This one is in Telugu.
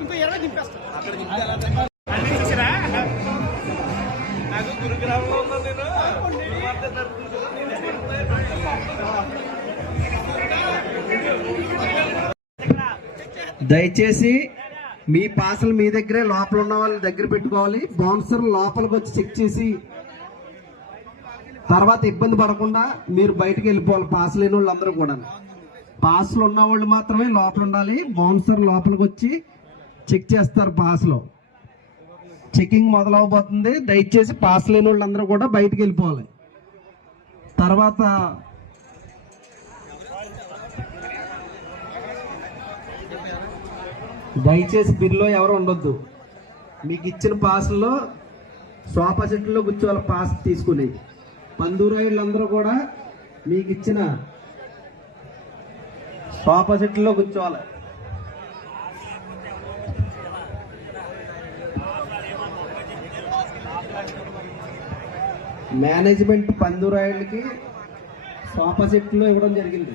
ఇంకో 20 దింపేస్తా అక్కడ నాకు గురుగ్రామంలో ఉన్నా నేను దయచేసి మీ పాసలు మీ దగ్గరే లోపల ఉన్న వాళ్ళ దగ్గర పెట్టుకోవాలి. బౌన్సర్ లోపలికి వచ్చి చెక్ చేసి తర్వాత ఇబ్బంది పడకుండా మీరు బయటకు వెళ్ళిపోవాలి. పాస్ లేని వాళ్ళు అందరూ కూడా, పాస్లు ఉన్న వాళ్ళు మాత్రమే లోపల ఉండాలి. బౌన్సర్ లోపలికి వచ్చి చెక్ చేస్తారు. పాస్లో చెకింగ్ మొదలవబోతుంది. దయచేసి పాస్ లేని వాళ్ళందరూ కూడా బయటకు వెళ్ళిపోవాలి. తర్వాత దయచేసి బిల్లో ఎవరు ఉండొద్దు. మీకు ఇచ్చిన పాసుల్లో సోఫా సెట్లో కూర్చోవాలి. పాస్ తీసుకుని పందూరాయిళ్ళందరూ కూడా మీకు ఇచ్చిన సోఫా సెట్లో కూర్చోవాలి. మేనేజ్మెంట్ పందూరాయిళ్ళకి సోఫా సెట్లో ఇవ్వడం జరిగింది.